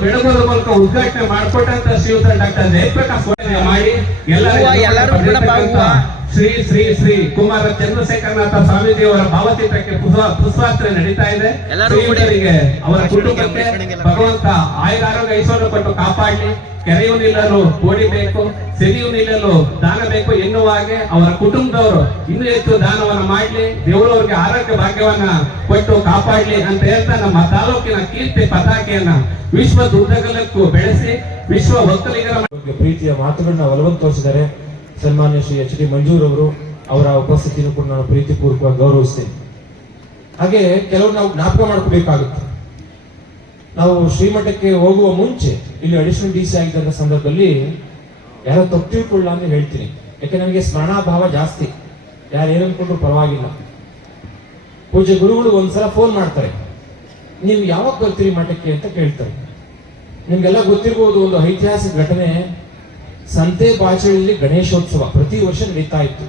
ಬೆಳಗೋದ ಮೂಲಕ ಉದ್ಘಾಟನೆ ಮಾಡಿಕೊಟ್ಟಂತ ಶ್ರೀಯುತ ಡಾಕ್ಟರ್ ಜಯಪ್ರಕಾಶ್ ಮಾಡಿ ಎಲ್ಲರೂ ಶ್ರೀ ಶ್ರೀ ಶ್ರೀ ಕುಮಾರ ಚಂದ್ರಶೇಖರನಾಥ ಸ್ವಾಮೀಜಿಯವರ ಭಾವಚಿತ್ರಕ್ಕೆ ಪುಷ್ಪಾರ್ಚನೆ ನಡೀತಾ ಇದೆ. ಶ್ರೀಯುತರಿಗೆ ಅವರ ಕುಟುಂಬಕ್ಕೆ ಭಗವಂತ ಆಯುರಾರೋಗ್ಯ ಐಶ್ವರ್ಯ ಕೊಟ್ಟು ಕಾಪಾಡಲಿ. ಕೆರೆಯು ನಿಲ್ಲಲು ಓಡಿಬೇಕು, ಸೆರಿಯು ನಿಲ್ಲಲು ದಾನ ಬೇಕು ಎನ್ನುವ ಹಾಗೆ ಅವರ ಕುಟುಂಬದವರು ಇನ್ನೂ ಹೆಚ್ಚು ದಾನವನ್ನ ಮಾಡಲಿ, ದೇವರವರಿಗೆ ಆರೋಗ್ಯ ಭಾಗ್ಯವನ್ನ ಕೊಟ್ಟು ಕಾಪಾಡಲಿ ಅಂತ ಹೇಳ್ತಾ ನಮ್ಮ ತಾಲೂಕಿನ ಕೀರ್ತಿ ಪತಾಕೆಯನ್ನ ವಿಶ್ವದ ಉದ್ದಗಲಕ್ಕೂ ಬೆಳೆಸಿ ವಿಶ್ವ ಒಕ್ಕಲಿಗರ ಪ್ರೀತಿಯ ಮಾತುಗಳನ್ನ ಒಲವನ್ನು ತೋರಿಸಿದ್ದಾರೆ. ಸನ್ಮಾನ್ಯ ಶ್ರೀ ಎಚ್ ಡಿ ಮಂಜೂರ್ ಅವರು, ಅವರ ಉಪಸ್ಥಿತಿಯನ್ನು ಕೂಡ ನಾನು ಪ್ರೀತಿಪೂರ್ವಕವಾಗಿ ಗೌರವಿಸ್ತೇನೆ. ಹಾಗೆ ಕೆಲವರು ನಾವು ಜ್ಞಾಪಕ ಮಾಡ್ಕೋಬೇಕಾಗುತ್ತೆ. ನಾವು ಶ್ರೀಮಠಕ್ಕೆ ಹೋಗುವ ಮುಂಚೆ ಇಲ್ಲಿ ಅಡಿಷನಲ್ ಡಿ ಸಿ ಆಗಿದ್ದ ಸಂದರ್ಭದಲ್ಲಿ ಯಾರೋ ತಪ್ಪು ತಿಳ್ಕೊಳ್ಳ ಅಂತ ಹೇಳ್ತೀನಿ. ಯಾಕೆ ನನಗೆ ಸ್ಮರಣಾಭಾವ ಜಾಸ್ತಿ, ಯಾರು ಏನಂದ್ಕೊಂಡ್ರು ಪರವಾಗಿಲ್ಲ. ಪೂಜ್ಯ ಗುರುಗಳು ಒಂದ್ಸಲ ಫೋನ್ ಮಾಡ್ತಾರೆ, ನೀವು ಯಾವಾಗ ಬರ್ತೀರಿ ಮಠಕ್ಕೆ ಅಂತ ಕೇಳ್ತಾರೆ. ನಿಮ್ಗೆಲ್ಲ ಗೊತ್ತಿರ್ಬೋದು, ಒಂದು ಐತಿಹಾಸಿಕ ಘಟನೆ, ಸಂತೆ ಬಾಚಳಿಯಲ್ಲಿ ಗಣೇಶೋತ್ಸವ ಪ್ರತಿ ವರ್ಷ ನಡೀತಾ ಇತ್ತು.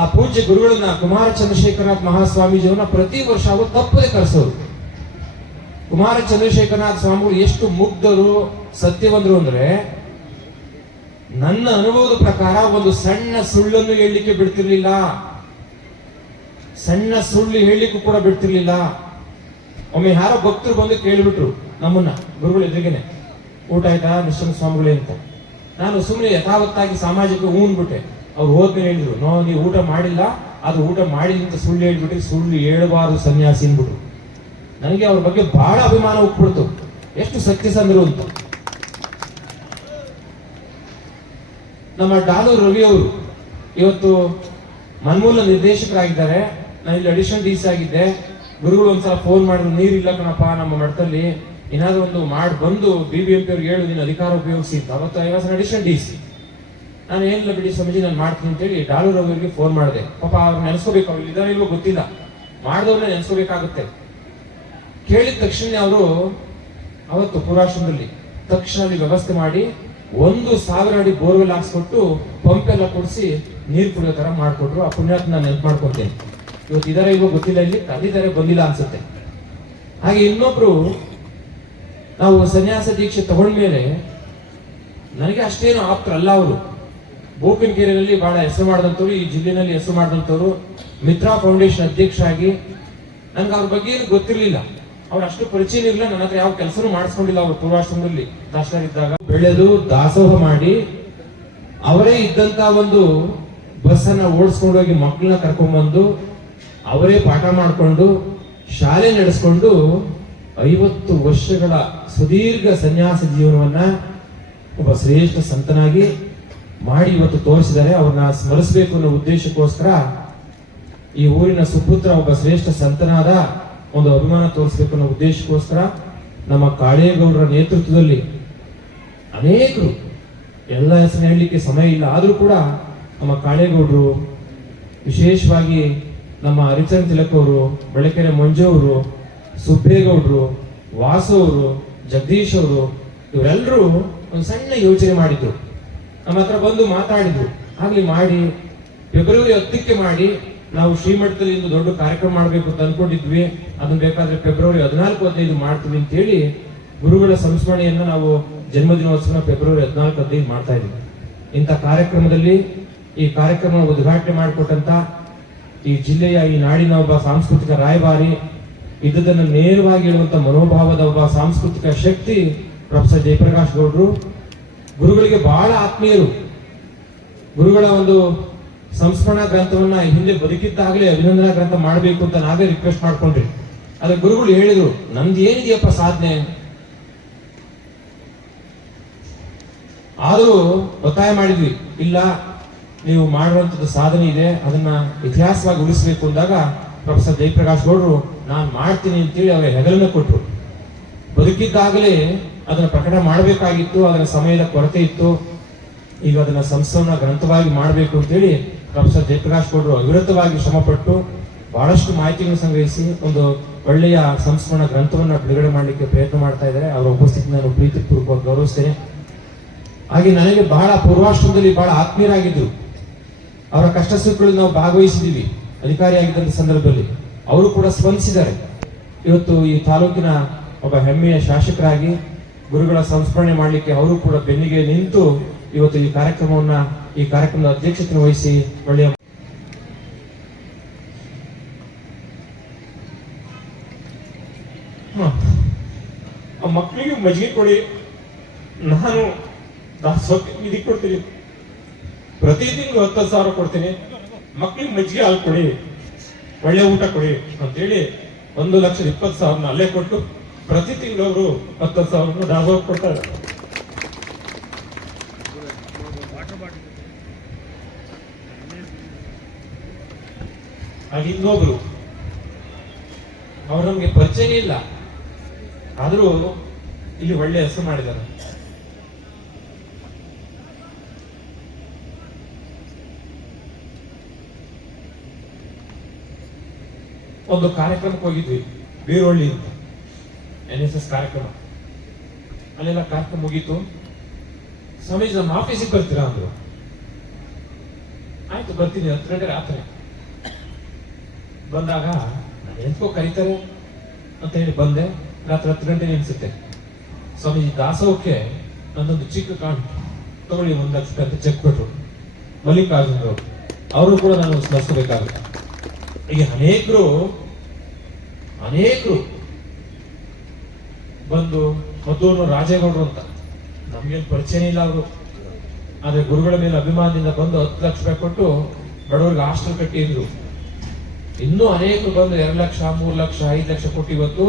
ಆ ಪೂಜ್ಯ ಗುರುಗಳನ್ನ ಕುಮಾರ ಚಂದ್ರಶೇಖರನಾಥ್ ಮಹಾಸ್ವಾಮೀಜಿಯವನ್ನ ಪ್ರತಿ ವರ್ಷ ಅವರು ತಪ್ಪದೆ ಕರೆಸೋರು. ಕುಮಾರ ಚಂದ್ರಶೇಖರನಾಥ ಸ್ವಾಮಿಗಳು ಎಷ್ಟು ಮುಗ್ಧರು, ಸತ್ಯವಂತರು ಅಂದ್ರೆ, ನನ್ನ ಅನುಭವದ ಪ್ರಕಾರ ಒಂದು ಸಣ್ಣ ಸುಳ್ಳನ್ನು ಹೇಳಲಿಕ್ಕೆ ಬಿಡ್ತಿರ್ಲಿಲ್ಲ, ಸಣ್ಣ ಸುಳ್ಳು ಹೇಳಲಿಕ್ಕೂ ಕೂಡ ಬಿಡ್ತಿರ್ಲಿಲ್ಲ. ಒಮ್ಮೆ ಯಾರೋ ಭಕ್ತರು ಬಂದು ಕೇಳಿಬಿಟ್ರು ನಮ್ಮನ್ನ ಗುರುಗಳ ಎದುರಿಗೇನೆ, ಊಟ ಆಯ್ತಾ ನಿಶ್ಚಂದ ಸ್ವಾಮಿಗಳೇ ಅಂತ. ನಾನು ಸುಮ್ಮನೆ ಯಥಾವತ್ತಾಗಿ ಸಾಮಾಜಿಕ ಊನ್ಬಿಟ್ಟೆ. ಅವ್ರು ಹೋದ್ಮೇಲೆ ಹೇಳಿದ್ರು, ನೋ ನೀವು ಊಟ ಮಾಡಿಲ್ಲ, ಅದು ಊಟ ಮಾಡಿದಂತ ಸುಳ್ಳು ಹೇಳ್ಬಿಟ್ಟು ಸುಳ್ಳು ಹೇಳಬಾರದು ಸನ್ಯಾಸಿ ಅನ್ಬಿಟ್ರು. ನನಗೆ ಅವ್ರ ಬಗ್ಗೆ ಬಹಳ ಅಭಿಮಾನ ಉಟ್ಬಿಡ್ತು, ಎಷ್ಟು ಸತ್ಯಸಂಧರು ಅಂತ. ನಮ್ಮ ಡಾಲೂರ್ ರವಿ ಅವರು ಇವತ್ತು ಮನ್ಮೂಲ ನಿರ್ದೇಶಕರಾಗಿದ್ದಾರೆ. ನಾನು ಇಲ್ಲಿ ಅಡಿಷನಲ್ ಡಿ ಸಿ ಆಗಿದ್ದೆ. ಗುರುಗಳು ಒಂದ್ಸಲ ಫೋನ್ ಮಾಡಿದ್ರು, ನೀರಿಲ್ಲ ಕಣಪ್ಪ ನಮ್ಮ ಮಠದಲ್ಲಿ, ಏನಾದ್ರು ಒಂದು ಮಾಡಿ ಬಂದು BBMP ಅವ್ರಿಗೆ ಹೇಳು ನೀನು ಅಧಿಕಾರ ಉಪಯೋಗಿಸಿ ಅಂತ. ಅವತ್ತು I was additional D C. ನಾನು ಏನಿಲ್ಲ ಬಿಡಿ ಸ್ವಾಮೀಜಿ ನಾನು ಮಾಡ್ತೀನಿ ಅಂತೇಳಿ ಡಾಲೂರ್ ರವಿಗೆ ಫೋನ್ ಮಾಡಿದೆ. ಪಾಪ ಅವ್ರು ನೆನೆಸ್ಕೋಬೇಕು, ಅವ್ರು ಇದಾರೆ ಇಲ್ವೋ ಗೊತ್ತಿಲ್ಲ, ಮಾಡಿದವ್ರನ್ನ ನೆನೆಸ್ಕೋಬೇಕಾಗುತ್ತೆ. ಕೇಳಿದ ತಕ್ಷಣ ಅವರು ಅವತ್ತು ಪೂರ್ವಾಶ್ರಮದಲ್ಲಿ ತಕ್ಷಣ ವ್ಯವಸ್ಥೆ ಮಾಡಿ 1,000 ಅಡಿ ಬೋರ್ವೆಲ್ ಹಾಕ್ಸ್ಕೊಟ್ಟು ಪಂಪ್ ಎಲ್ಲ ಕೊಡಿಸಿ ನೀರು ಕುಡಿಯೋ ತರ ಮಾಡ್ಕೊಟ್ರು. ಆ ಪುಣ್ಯಾತ್ಮ ನಾನು ನೆನಪು ಮಾಡ್ಕೊತೇನೆ. ಇವತ್ತು ಇದಾರೆ ಇಲ್ವೋ ಗೊತ್ತಿಲ್ಲ, ಇಲ್ಲಿ ತಂದಿದ್ದಾರೆ ಬಂದಿಲ್ಲ ಅನ್ಸುತ್ತೆ. ಹಾಗೆ ಇನ್ನೊಬ್ರು, ನಾವು ಸನ್ಯಾಸ ದೀಕ್ಷೆ ತಗೊಂಡ್ಮೇಲೆ ನನಗೆ ಅಷ್ಟೇನು ಆಪ್ತರಲ್ಲ ಅವರು. ಬೋಕನ್ಕೆರೆಯಲ್ಲಿ ಬಹಳ ಹೆಸರು ಮಾಡಿದಂಥವ್ರು, ಈ ಜಿಲ್ಲೆನಲ್ಲಿ ಹೆಸರು ಮಾಡಿದಂಥವ್ರು. ಮಿತ್ರಾ ಫೌಂಡೇಶನ್ ಅಧ್ಯಕ್ಷ ಆಗಿ ನನ್ಗೆ ಅವ್ರ ಬಗ್ಗೆ ಏನು ಗೊತ್ತಿರ್ಲಿಲ್ಲ, ಅವ್ರ ಅಷ್ಟು ಪರಿಚಯ ಇರಲಿಲ್ಲ. ನನ್ನ ಹತ್ರ ಯಾವ ಕೆಲಸನೂ ಮಾಡಿಸ್ಕೊಂಡಿಲ್ಲ. ಅವರು ಪೂರ್ವಾಶ್ರಮದಲ್ಲಿ ದಾಸರಿದ್ದಾಗ ಬೆಳೆದು ದಾಸೋಹ ಮಾಡಿ ಅವರೇ ಇದ್ದಂತ ಒಂದು ಬಸ್ ಅನ್ನ ಓಡಿಸ್ಕೊಂಡೋಗಿ ಮಕ್ಕಳನ್ನ ಕರ್ಕೊಂಡ್ಬಂದು ಅವರೇ ಪಾಠ ಮಾಡಿಕೊಂಡು ಶಾಲೆ ನಡೆಸ್ಕೊಂಡು 50 ವರ್ಷಗಳ ಸುದೀರ್ಘ ಸನ್ಯಾಸ ಜೀವನವನ್ನ ಒಬ್ಬ ಶ್ರೇಷ್ಠ ಸಂತನಾಗಿ ಮಾಡಿ ಇವತ್ತು ತೋರಿಸಿದ್ದಾರೆ. ಅವ್ರನ್ನ ಸ್ಮರಿಸಬೇಕು ಅನ್ನೋ ಉದ್ದೇಶಕ್ಕೋಸ್ಕರ ಈ ಊರಿನ ಸುಪುತ್ರ ಒಬ್ಬ ಶ್ರೇಷ್ಠ ಸಂತನಾದ ಒಂದು ಅಭಿಮಾನ ತೋರಿಸಬೇಕು ಅನ್ನೋ ಉದ್ದೇಶಕ್ಕೋಸ್ಕರ ನಮ್ಮ ಕಾಳೇಗೌಡರ ನೇತೃತ್ವದಲ್ಲಿ ಅನೇಕರು, ಎಲ್ಲ ಹೆಸರು ಹೇಳಲಿಕ್ಕೆ ಸಮಯ ಇಲ್ಲ, ಆದ್ರೂ ಕೂಡ ನಮ್ಮ ಕಾಳೇಗೌಡರು, ವಿಶೇಷವಾಗಿ ನಮ್ಮ ಹರಿಚಂದ್ರ ತಿಲಕ್ ಅವರು, ಬೆಳಕೆರೆ ಮಂಜು ಅವರು, ಸುಬ್ಬೇಗೌಡರು, ವಾಸು ಅವರು, ಜಗದೀಶ್ ಅವರು, ಇವರೆಲ್ಲರೂ ಒಂದು ಸಣ್ಣ ಯೋಚನೆ ಮಾಡಿದ್ರು. ನಮ್ಮ ಹತ್ರ ಬಂದು ಮಾತಾಡಿದ್ರು. ಆಗ್ಲಿ ಮಾಡಿ ಫೆಬ್ರವರಿ 10ಕ್ಕೆ ಮಾಡಿ ನಾವು ಶ್ರೀಮಠದಲ್ಲಿ ಒಂದು ದೊಡ್ಡ ಕಾರ್ಯಕ್ರಮ ಮಾಡಬೇಕು ಅಂತ ಅನ್ಕೊಂಡಿದ್ವಿ. ಅದನ್ನ ಬೇಕಾದ್ರೆ ಫೆಬ್ರವರಿ 14-15 ಮಾಡ್ತೀವಿ ಅಂತ ಹೇಳಿ ಗುರುಗಳ ಸಂಸ್ಮರಣೆಯನ್ನ ನಾವು ಜನ್ಮದಿನೋತ್ಸವ ಫೆಬ್ರವರಿ 14-15 ಮಾಡ್ತಾ ಇದ್ವಿ. ಇಂಥ ಕಾರ್ಯಕ್ರಮದಲ್ಲಿ ಈ ಕಾರ್ಯಕ್ರಮ ಉದ್ಘಾಟನೆ ಮಾಡಿಕೊಟ್ಟಂತ ಈ ಜಿಲ್ಲೆಯ, ಈ ನಾಡಿನ ಒಬ್ಬ ಸಾಂಸ್ಕೃತಿಕ ರಾಯಭಾರಿ, ಇದ್ದದನ್ನು ನೇರವಾಗಿ ಹೇಳುವಂತ ಮನೋಭಾವದ ಒಬ್ಬ ಸಾಂಸ್ಕೃತಿಕ ಶಕ್ತಿ ಪ್ರೊಫೆಸರ್ ಜಯಪ್ರಕಾಶ್ ಗೌಡ್ರು. ಗುರುಗಳಿಗೆ ಬಹಳ ಆತ್ಮೀಯರು. ಗುರುಗಳ ಒಂದು ಸಂಸ್ಮರಣಾ ಗ್ರಂಥವನ್ನ ಹಿಂದೆ ಬದುಕಿದ್ದಾಗಲೇ ಅಭಿನಂದನಾ ಗ್ರಂಥ ಮಾಡಬೇಕು ಅಂತ ನಾವೇ ರಿಕ್ವೆಸ್ಟ್ ಮಾಡ್ಕೊಂಡ್ರಿ. ಆದ್ರೆ ಗುರುಗಳು ಹೇಳಿದ್ರು, ನಮ್ದು ಏನಿದೆಯಪ್ಪ ಸಾಧನೆ, ಆದರೂ ಒತ್ತಾಯ ಮಾಡಿದ್ವಿ, ಇಲ್ಲ ನೀವು ಮಾಡುವಂತದ್ದು ಸಾಧನೆ ಇದೆ, ಅದನ್ನ ಇತಿಹಾಸವಾಗಿ ಉಳಿಸಬೇಕು ಅಂದಾಗ ಪ್ರೊಫೆಸರ್ ಜಯಪ್ರಕಾಶ್ ಗೌಡ್ರು ನಾನು ಮಾಡ್ತೀನಿ ಅಂತೇಳಿ ಅವರ ಹೆಗಲನ್ನ ಕೊಟ್ರು. ಬದುಕಿದ್ದಾಗಲೇ ಅದನ್ನ ಪ್ರಕಟ ಮಾಡಬೇಕಾಗಿತ್ತು, ಅದರ ಸಮಯದ ಕೊರತೆ ಇತ್ತು. ಈಗ ಅದನ್ನ ಸಂಸ್ಮರಣ ಗ್ರಂಥವಾಗಿ ಮಾಡಬೇಕು ಅಂತೇಳಿ ಪ್ರೊಫೆಸರ್ ಜಯಪ್ರಕಾಶ್ ಗೌಡ್ರು ಅವಿರತವಾಗಿ ಶ್ರಮಪಟ್ಟು ಬಹಳಷ್ಟು ಮಾಹಿತಿಗಳನ್ನು ಸಂಗ್ರಹಿಸಿ ಒಂದು ಒಳ್ಳೆಯ ಸಂಸ್ಮರಣ ಗ್ರಂಥವನ್ನ ಬಿಡುಗಡೆ ಮಾಡಲಿಕ್ಕೆ ಪ್ರಯತ್ನ ಮಾಡ್ತಾ ಇದ್ದಾರೆ. ಅವರ ಉಪಸ್ಥಿತಿ ನಾನು ಪ್ರೀತಿಪೂರ್ವಕವಾಗಿ ಗೌರವಿಸ್ತೇನೆ. ಹಾಗೆ ನನಗೆ ಬಹಳ ಪೂರ್ವಾಶ್ರಮದಲ್ಲಿ ಬಹಳ ಆತ್ಮೀಯರಾಗಿದ್ರು. ಅವರ ಕಷ್ಟ ಸುಖಗಳಲ್ಲಿ ನಾವು ಭಾಗವಹಿಸಿದ್ದೀವಿ. ಅಧಿಕಾರಿಯಾಗಿದ್ದಂಥ ಸಂದರ್ಭದಲ್ಲಿ ಅವರು ಕೂಡ ಸ್ಪಂದಿಸಿದ್ದಾರೆ. ಇವತ್ತು ಈ ತಾಲೂಕಿನ ಒಬ್ಬ ಹೆಮ್ಮೆಯ ಶಾಸಕರಾಗಿ ಗುರುಗಳ ಸಂಸ್ಮರಣೆ ಮಾಡಲಿಕ್ಕೆ ಅವರು ಕೂಡ ಬೆನ್ನಿಗೆ ನಿಂತು ಇವತ್ತು ಈ ಕಾರ್ಯಕ್ರಮದ ಅಧ್ಯಕ್ಷತೆ ವಹಿಸಿ ಒಳ್ಳೆಯ ಆ ಮಕ್ಕಳಿಗೆ ಮಜ್ಜಿಗೆ ಕೊಡಿ, ನಾನು ದಾಸೋಹಕ್ಕೆ ನಿಧಿ ಕೊಡ್ತೀನಿ, ಪ್ರತಿ ತಿಂಗಳು 10,000 ಕೊಡ್ತೀನಿ, ಮಕ್ಕಳಿಗೆ ಮಜ್ಜಿಗೆ ಹಾಲು ಕೊಡಿ, ಒಳ್ಳೆ ಊಟ ಕೊಡಿ ಅಂತೇಳಿ 1,20,000 ಅಲ್ಲೇ ಕೊಟ್ಟು ಪ್ರತಿ ತಿಂಗಳು ಅವರು 10,000 ದಾಸೋಹ ಕೊಡ್ತಾರೆ. ಹಾಗೆ ಇನ್ನೊಬ್ರು ಅವ್ರು ನಮ್ಗೆ ಪರಿಚಯನೇ ಇಲ್ಲ, ಆದ್ರೂ ಇಲ್ಲಿ ಒಳ್ಳೆ ಹೆಸರು ಮಾಡಿದ್ದಾರೆ. ಒಂದು ಕಾರ್ಯಕ್ರಮಕ್ಕೆ ಹೋಗಿದ್ವಿ, ಬೀರೊಳ್ಳಿ ಅಂತ, NSS ಕಾರ್ಯಕ್ರಮ. ಅಲ್ಲೆಲ್ಲ ಕಾರ್ಯಕ್ರಮ ಮುಗೀತು. ಸ್ವಾಮೀಜಿ ನಮ್ಮ ಆಫೀಸಿಗೆ ಬರ್ತೀರಾ ಅಂದ್ರು. ಆಯ್ತು ಬರ್ತೀನಿ, 10 ಗಂಟೆ ರಾತ್ರಿ ಬಂದಾಗ ಎಂತಕೋ ಕರೀತಾರೆ ಅಂತ ಹೇಳಿ ಬಂದೆ. ರಾತ್ರಿ 10 ಗಂಟೆ ಅನ್ಸುತ್ತೆ. ಸ್ವಾಮೀಜಿ ದಾಸೋಹಕ್ಕೆ ನನ್ನೊಂದು ಚಿಕ್ಕ ಕಾಂಟ್ ತಗೊಳ್ಳಿ, 1 ಲಕ್ಷ ರೂಪಾಯಿ ಅಂತ ಚೆಕ್ ಕೊಟ್ರು. ಮಲ್ಲಿಕಾರ್ಜುನ್ ಅವರು ಕೂಡ ನಾನು ಸ್ಮರಿಸಬೇಕಾಗುತ್ತೆ. ಹೀಗೆ ಅನೇಕರು ಬಂದು, ಮದ್ದೂರು ರಾಜೇಗೌಡರು ಅಂತ ನಮ್ಗೇನು ಪರಿಚಯ ಇಲ್ಲ ಅವರು, ಆದ್ರೆ ಗುರುಗಳ ಮೇಲೆ ಅಭಿಮಾನದಿಂದ ಬಂದು 10 ಲಕ್ಷ ರೂಪಾಯಿ ಕೊಟ್ಟು ಬಡವರಿಗೆ ಹಾಸ್ಟೆಲ್ ಕಟ್ಟಿದ್ರು. ಇನ್ನೂ ಅನೇಕರು ಬಂದು 2 ಲಕ್ಷ, 3 ಲಕ್ಷ, 5 ಲಕ್ಷ ಕೊಟ್ಟು ಇವತ್ತು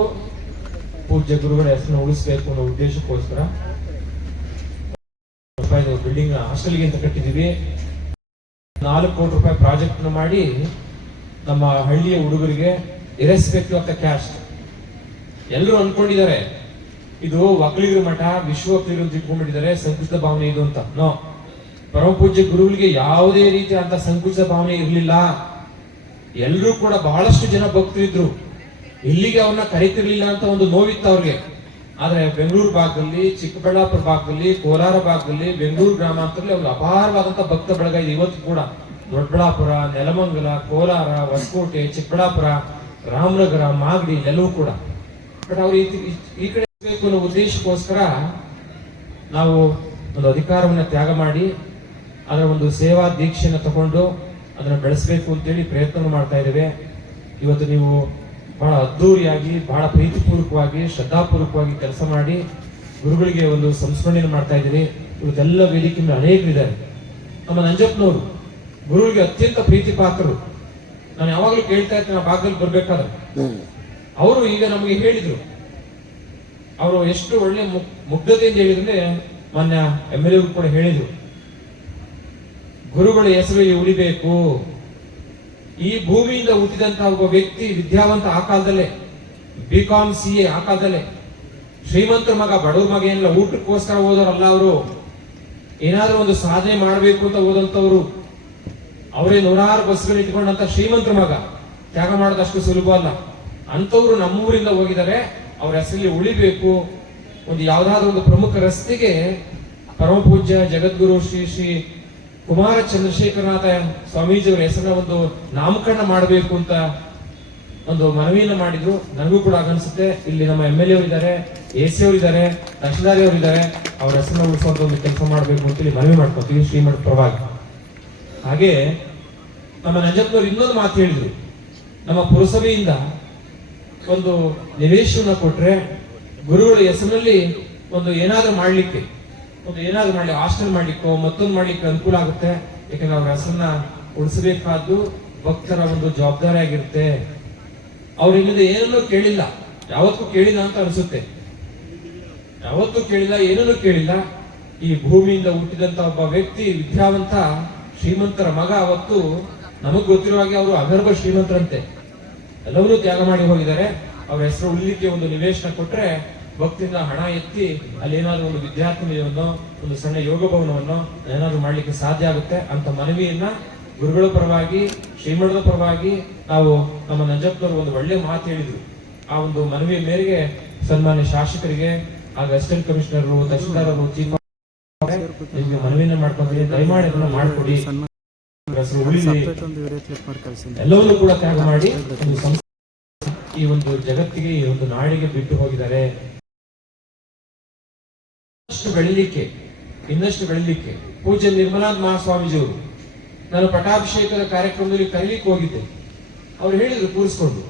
ಪೂಜ್ಯ ಗುರುಗಳ ಹೆಸರನ್ನು ಉಳಿಸಬೇಕು ಅನ್ನೋ ಉದ್ದೇಶಕ್ಕೋಸ್ಕರ ಬಿಲ್ಡಿಂಗ್ ಹಾಸ್ಟೆಲ್ಗೆ ಅಂತ ಕಟ್ಟಿದೀವಿ. 4 ಕೋಟಿ ರೂಪಾಯಿ ಪ್ರಾಜೆಕ್ಟ್ ಮಾಡಿ ನಮ್ಮ ಹಳ್ಳಿಯ ಹುಡುಗರಿಗೆ ಇರೆಸ್ಪೆಕ್ಟಿವ್ ಆಫ್ ದ ಕ್ಯಾಸ್ಟ್. ಎಲ್ಲರೂ ಅನ್ಕೊಂಡಿದ್ದಾರೆ ಇದು ಒಕ್ಕಲಿಗರ ಮಠ, ವಿಶ್ವ ಒಕ್ಕಲಿಗರು ತಿಳ್ಕೊಂಡ್ಬಿಟ್ಟಿದ್ದಾರೆ, ಸಂಕುಚಿತ ಭಾವನೆ ಇದು ಅಂತ. ನೋ, ಪರಮ ಪೂಜ್ಯ ಗುರುಗಳಿಗೆ ಯಾವುದೇ ರೀತಿ ಅಂತ ಸಂಕುಚಿತ ಭಾವನೆ ಇರಲಿಲ್ಲ. ಎಲ್ಲರೂ ಕೂಡ ಬಹಳಷ್ಟು ಜನ ಭಕ್ತರಿದ್ರು. ಇಲ್ಲಿಗೆ ಅವ್ರನ್ನ ಕರೀತಿರ್ಲಿಲ್ಲ ಅಂತ ಒಂದು ನೋವಿತ್ತು ಅವ್ರಿಗೆ. ಆದ್ರೆ ಬೆಂಗಳೂರು ಭಾಗದಲ್ಲಿ, ಚಿಕ್ಕಬಳ್ಳಾಪುರ ಭಾಗದಲ್ಲಿ, ಕೋಲಾರ ಭಾಗದಲ್ಲಿ, ಬೆಂಗಳೂರು ಗ್ರಾಮಾಂತರದಲ್ಲಿ ಅವ್ರಿಗೆ ಅಪಾರವಾದಂತ ಭಕ್ತ ಬಳಗ ಇದೆ ಇವತ್ತು ಕೂಡ. ದೊಡ್ಡಬಳ್ಳಾಪುರ, ನೆಲಮಂಗಲ, ಕೋಲಾರ, ಹೊಸಕೋಟೆ, ಚಿಕ್ಕಬಳ್ಳಾಪುರ, ರಾಮನಗರ, ಮಾಗಡಿ ಎಲ್ಲವೂ ಕೂಡ. ಬಟ್ ಅವ್ರು ಈ ಕಡೆ ಬೇಕು ಅನ್ನೋ ಉದ್ದೇಶಕ್ಕೋಸ್ಕರ ನಾವು ಒಂದು ಅಧಿಕಾರವನ್ನ ತ್ಯಾಗ ಮಾಡಿ ಅದರ ಒಂದು ಸೇವಾ ದೀಕ್ಷೆಯನ್ನು ತಗೊಂಡು ಅದನ್ನ ಬೆಳೆಸಬೇಕು ಅಂತೇಳಿ ಪ್ರಯತ್ನ ಮಾಡ್ತಾ ಇದ್ದೇವೆ. ಇವತ್ತು ನೀವು ಬಹಳ ಅದ್ದೂರಿಯಾಗಿ, ಬಹಳ ಪ್ರೀತಿಪೂರ್ವಕವಾಗಿ, ಶ್ರದ್ಧಾಪೂರ್ವಕವಾಗಿ ಕೆಲಸ ಮಾಡಿ ಗುರುಗಳಿಗೆ ಒಂದು ಸಂಸ್ಮರಣೆಯನ್ನು ಮಾಡ್ತಾ ಇದ್ದೀವಿ. ಇವತ್ತೆಲ್ಲ ವೇದಿಕೆ ಮೇಲೆ ಅನೇಕರಿದ್ದಾರೆ. ನಮ್ಮ ನಂಜಪ್ಪನವರು ಗುರುಗಳಿಗೆ ಅತ್ಯಂತ ಪ್ರೀತಿ ಪಾತ್ರರು. ನಾನು ಯಾವಾಗಲೂ ಕೇಳ್ತಾ ಇರ್ತೇನೆ ಆ ಭಾಗದಲ್ಲಿ ಬರ್ಬೇಕಾದ್ರೆ. ಅವರು ಈಗ ನಮಗೆ ಹೇಳಿದ್ರು, ಅವರು ಎಷ್ಟು ಒಳ್ಳೆ ಮುಗ್ಧತೆಯಿಂದ ಹೇಳಿದ್ರೆ, ಮಾನ್ಯ MLA ಕೂಡ ಹೇಳಿದ್ರು, ಗುರುಗಳ ಹೆಸರು ಉಳಿಬೇಕು. ಈ ಭೂಮಿಯಿಂದ ಹುಟ್ಟಿದಂತಹ ಒಬ್ಬ ವ್ಯಕ್ತಿ ವಿದ್ಯಾವಂತ ಆ ಕಾಲದಲ್ಲೇ, BCom CA ಆ ಕಾಲದಲ್ಲೇ, ಶ್ರೀಮಂತರ ಮಗ, ಬಡವ್ರ ಮಗ ಏನಿಲ್ಲ, ಊಟಕ್ಕೋಸ್ಕರ ಓದೋರಲ್ಲ ಅವರು, ಏನಾದ್ರೂ ಒಂದು ಸಾಧನೆ ಮಾಡಬೇಕು ಅಂತ ಓದಂತವ್ರು. ಅವರೇ 100 ಬಸ್ಗಳು ಇಟ್ಕೊಂಡಂತ ಶ್ರೀಮಂತರ ಮಗ. ತ್ಯಾಗ ಮಾಡೋದಷ್ಟು ಸುಲಭ ಅಲ್ಲ. ಅಂತವ್ರು ನಮ್ಮೂರಿಂದ ಹೋಗಿದ್ದಾರೆ, ಅವ್ರ ಹೆಸರಲ್ಲಿ ಉಳಿಬೇಕು. ಒಂದು ಯಾವ್ದಾದ್ರು ಒಂದು ಪ್ರಮುಖ ರಸ್ತೆಗೆ ಪರಮ ಪೂಜ್ಯ ಜಗದ್ಗುರು ಶ್ರೀ ಶ್ರೀ ಕುಮಾರ ಚಂದ್ರಶೇಖರನಾಥ ಸ್ವಾಮೀಜಿಯವರ ಹೆಸರನ್ನ ಒಂದು ನಾಮಕರಣ ಮಾಡಬೇಕು ಅಂತ ಒಂದು ಮನವಿಯನ್ನು ಮಾಡಿದ್ರು. ನನಗೂ ಕೂಡ ಅನ್ಸುತ್ತೆ, ಇಲ್ಲಿ ನಮ್ಮ MLA ಅವರಿದ್ದಾರೆ, AC ಅವರಿದ್ದಾರೆ, ತಹಶೀಲ್ದಾರ್ ಅವರಿದ್ದಾರೆ, ಅವ್ರ ಹೆಸರನ್ನ ಉಳಿಸುವಂತ ಒಂದು ಕೆಲಸ ಮಾಡಬೇಕು ಅಂತೇಳಿ ಮನವಿ ಮಾಡ್ಕೊತೀವಿ ಶ್ರೀಮಠ ಪರವಾಗಿ. ಹಾಗೆ ನಮ್ಮ ನಂಜಪ್ಪನವರು ಇನ್ನೊಂದು ಮಾತು ಹೇಳಿದ್ರು, ನಮ್ಮ ಪುರಸಭೆಯಿಂದ ಒಂದು ನಿವೇಶನ ಕೊಟ್ರೆ ಗುರುಗಳ ಹೆಸರಿನಲ್ಲಿ ಒಂದು ಏನಾದ್ರೂ ಮಾಡ್ಲಿಕ್ಕೆ ಹಾಸ್ಟೆಲ್ ಮಾಡ್ಲಿಕ್ಕೋ ಮತ್ತೊಂದು ಮಾಡ್ಲಿಕ್ಕೆ ಅನುಕೂಲ ಆಗುತ್ತೆ. ಯಾಕಂದ್ರೆ ಅವ್ರ ಹೆಸರನ್ನ ಉಳಿಸಬೇಕಾದ್ದು ಭಕ್ತರ ಒಂದು ಜವಾಬ್ದಾರಿ ಆಗಿರುತ್ತೆ. ಅವ್ರ ಇಲ್ಲಿಂದ ಏನನ್ನೂ ಕೇಳಿಲ್ಲ, ಯಾವತ್ತೂ ಕೇಳಿಲ್ಲ ಅಂತ ಅನ್ಸುತ್ತೆ. ಯಾವತ್ತೂ ಕೇಳಿಲ್ಲ, ಏನನ್ನೂ ಕೇಳಿಲ್ಲ. ಈ ಭೂಮಿಯಿಂದ ಹುಟ್ಟಿದಂತ ಒಬ್ಬ ವ್ಯಕ್ತಿ, ವಿದ್ಯಾವಂತ, ಶ್ರೀಮಂತರ ಮಗ. ಅವತ್ತು ನಮಗ್ ಗೊತ್ತಿರುವ ಹಾಗೆ ಅವರು ಅಗರ್ಭ ಶ್ರೀಮಂತರಂತೆ. ಎಲ್ಲವನ್ನೂ ತ್ಯಾಗ ಮಾಡಿ ಹೋಗಿದ್ದಾರೆ. ಅವ್ರ ಹೆಸರು ಉಳಿಲಿಕ್ಕೆ ಒಂದು ನಿವೇಶನ ಕೊಟ್ರೆ ಭಕ್ತಿಯಿಂದ ಹಣ ಎತ್ತಿ ಅಲ್ಲಿ ಏನಾದ್ರು ಒಂದು ವಿದ್ಯಾರ್ಥಿ ನಿಲಯವನ್ನೋ, ಒಂದು ಸಣ್ಣ ಯೋಗ ಭವನವನ್ನು ಏನಾದ್ರು ಮಾಡ್ಲಿಕ್ಕೆ ಸಾಧ್ಯ ಆಗುತ್ತೆ ಅಂತ ಮನವಿಯನ್ನ ಗುರುಗಳ ಪರವಾಗಿ, ಶ್ರೀಮಠದ ಪರವಾಗಿ ನಾವು ನಮ್ಮ ನಂಜಪ್ಪನವರು ಒಂದು ಒಳ್ಳೆ ಮಾತು ಹೇಳಿದ್ರು. ಆ ಒಂದು ಮನವಿಯ ಮೇರೆಗೆ ಸನ್ಮಾನ್ಯ ಶಾಸಕರಿಗೆ, ಆಗ ಅಸಿಸ್ಟೆಂಟ್ ಕಮಿಷನರ್, ತಹಶೀಲ್ದಾರ್ ಅವರು, ಚೀಫ್ ಮನವಿಯನ್ನ ಮಾಡ್ಕೊಂಡ್ರೆ ದಯಮಾಡಿ ಅದನ್ನ ಮಾಡಿಕೊಡಿ, ಹೆಸರು ಉಳಿಲಿ, ಎಲ್ಲವನ್ನೂ ಕೂಡ ತ್ಯಾಗ ಮಾಡಿ ಈ ಒಂದು ಜಗತ್ತಿಗೆ, ಈ ಒಂದು ನಾಡಿಗೆ ಬಿಟ್ಟು ಹೋಗಿದ್ದಾರೆ. ಇನ್ನಷ್ಟು ಬೆಳಿಲಿಕ್ಕೆ ಪೂಜ್ಯ ನಿರ್ಮಲಾನಂದ ಮಹಾಸ್ವಾಮೀಜಿಯವರು, ನಾನು ಪಟ್ಟಾಭಿಷೇಕದ ಕಾರ್ಯಕ್ರಮದಲ್ಲಿ ಕರೀಲಿಕ್ಕೆ ಹೋಗಿದ್ದೆ. ಅವ್ರು ಹೇಳಿದ್ರು ಕೂರಿಸ್ಕೊಂಡು,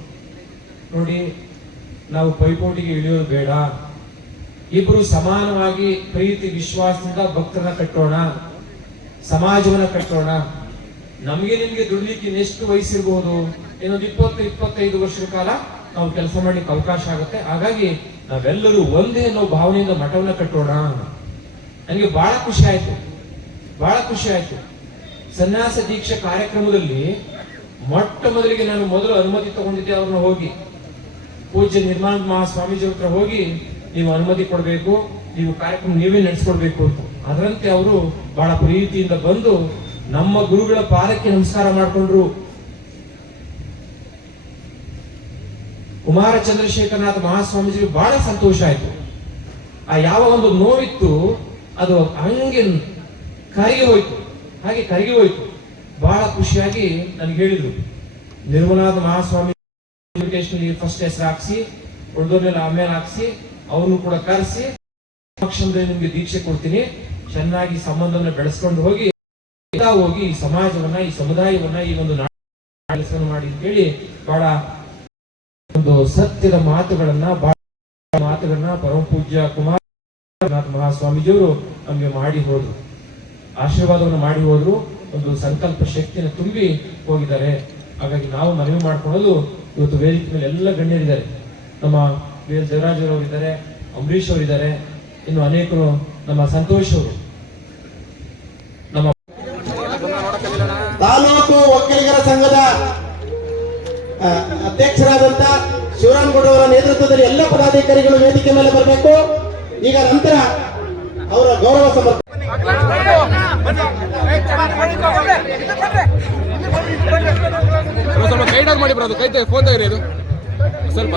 ನೋಡಿ ನಾವು ಪೈಪೋಟಿಗೆ ಇಳಿಯೋದು ಬೇಡ, ಇಬ್ರು ಸಮಾನವಾಗಿ ಪ್ರೀತಿ ವಿಶ್ವಾಸದಿಂದ ಭಕ್ತರನ್ನ ಕಟ್ಟೋಣ, ಸಮಾಜವನ್ನ ಕಟ್ಟೋಣ. ನಮಗೆ ನಿಮ್ಗೆ ದುಡ್ಲಿಕ್ಕೆ ಇನ್ನೆಷ್ಟು ವಯಸ್ಸಿರಬಹುದು, ಇನ್ನೊಂದು 20-25 ವರ್ಷದ ಕಾಲ ನಾವು ಕೆಲಸ ಮಾಡ್ಲಿಕ್ಕೆ ಅವಕಾಶ ಆಗುತ್ತೆ. ಹಾಗಾಗಿ ನಾವೆಲ್ಲರೂ ಒಂದೇ ಅನ್ನೋ ಭಾವನೆಯಿಂದ ಮಠವನ್ನ ಕಟ್ಟೋಣ. ನನಗೆ ಬಹಳ ಖುಷಿ ಆಯ್ತು. ಸನ್ಯಾಸ ದೀಕ್ಷೆ ಕಾರ್ಯಕ್ರಮದಲ್ಲಿ ಮೊಟ್ಟ ಮೊದಲಿಗೆ ನಾನು ಅನುಮತಿ ತಗೊಂಡಿದ್ದೆ ಅವ್ರನ್ನ ಹೋಗಿ, ಪೂಜ್ಯ ನಿರ್ಮಲಾನಂದ ಮಹಾಸ್ವಾಮೀಜಿ ಹತ್ರ ಹೋಗಿ, ನೀವು ಅನುಮತಿ ಕೊಡಬೇಕು, ನೀವು ಕಾರ್ಯಕ್ರಮ ನೀವೇ ನಡೆಸ್ಕೊಡ್ಬೇಕು ಅಂತ. ಅದರಂತೆ ಅವರು ಬಹಳ ಪ್ರೀತಿಯಿಂದ ಬಂದು ನಮ್ಮ ಗುರುಗಳ ಪಾದಕ್ಕೆ ನಮಸ್ಕಾರ ಮಾಡಿಕೊಂಡ್ರು. ಕುಮಾರ ಚಂದ್ರಶೇಖರನಾಥ ಮಹಾಸ್ವಾಮೀಜಿಗೆ ಬಹಳ ಸಂತೋಷ ಆಯ್ತು. ಆ ಯಾವ ಒಂದು ನೋವಿತ್ತು ಅದು ಹಂಗೆ ಕರಗಿ ಹೋಯ್ತು. ಬಹಳ ಖುಷಿಯಾಗಿ ನನಗೆ ಹೇಳಿದ್ರು, ನಿರ್ಮಲಾನಂದ ಮಹಾಸ್ವಾಮಿ ಫಸ್ಟ್ ಹೆಸರು ಹಾಕ್ಸಿ, ಉಳಿದೋರ್ನೆಲ್ಲ ಆಮೇಲೆ ಹಾಕ್ಸಿ, ಅವನು ಕೂಡ ಕರೆಸಿ ಪಕ್ಷದಲ್ಲಿ ನಿಮ್ಗೆ ದೀಕ್ಷೆ ಕೊಡ್ತೀನಿ, ಚೆನ್ನಾಗಿ ಸಂಬಂಧವನ್ನ ಬೆಳೆಸ್ಕೊಂಡು ಹೋಗಿ ಈ ಸಮಾಜವನ್ನ, ಈ ಸಮುದಾಯವನ್ನ, ಈ ಒಂದು ಕೆಲಸವನ್ನು ಮಾಡಿ ಅಂತ ಹೇಳಿ ಬಹಳ ಒಂದು ಸತ್ಯದ ಮಾತುಗಳನ್ನ ಪರಮ ಪೂಜ್ಯ ಕುಮಾರನಾಥ ಮಹಾಸ್ವಾಮೀಜಿಯವರು ನಮ್ಗೆ ಮಾಡಿ ಹೋದ್ರು, ಆಶೀರ್ವಾದವನ್ನು ಮಾಡಿ ಹೋದ್ರು. ಒಂದು ಸಂಕಲ್ಪ ಶಕ್ತಿಯನ್ನು ತುಂಬಿ ಹೋಗಿದ್ದಾರೆ. ಹಾಗಾಗಿ ನಾವು ಮನವಿ ಮಾಡ್ಕೊಳ್ಳೋದು, ಇವತ್ತು ವೇದಿಕೆ ಮೇಲೆ ಎಲ್ಲ ಗಣ್ಯರಿದ್ದಾರೆ. ನಮ್ಮ ವಿ ಎಲ್ ದೇವರಾಜ್ ಅವರಿದ್ದಾರೆ, ಅಂಬರೀಶ್ ಅವರಿದ್ದಾರೆ, ಇನ್ನು ಅನೇಕರು, ನಮ್ಮ ಸಂತೋಷ್ ಅವರು, ನಮ್ಮ ತಾಲೂಕು ಒಕ್ಕಲಿಗರ ಸಂಘದ ಅಧ್ಯಕ್ಷರಾದಂತ ಶಿವರಾಮಗೌಡ ಅವರ ನೇತೃತ್ವದಲ್ಲಿ ಎಲ್ಲ ಪದಾಧಿಕಾರಿಗಳು ವೇದಿಕೆ ಮೇಲೆ ಬರಬೇಕು. ಈಗ ನಂತರ ಅವರ ಗೌರವ ಸಮರ್ಪಣೆ. ಸ್ವಲ್ಪ ಗೈಡ್ ಮಾಡಿ ಬರೋದು, ಕೈ ಫೋನ್ ತೆಗೀರಿ, ಅದು ಸ್ವಲ್ಪ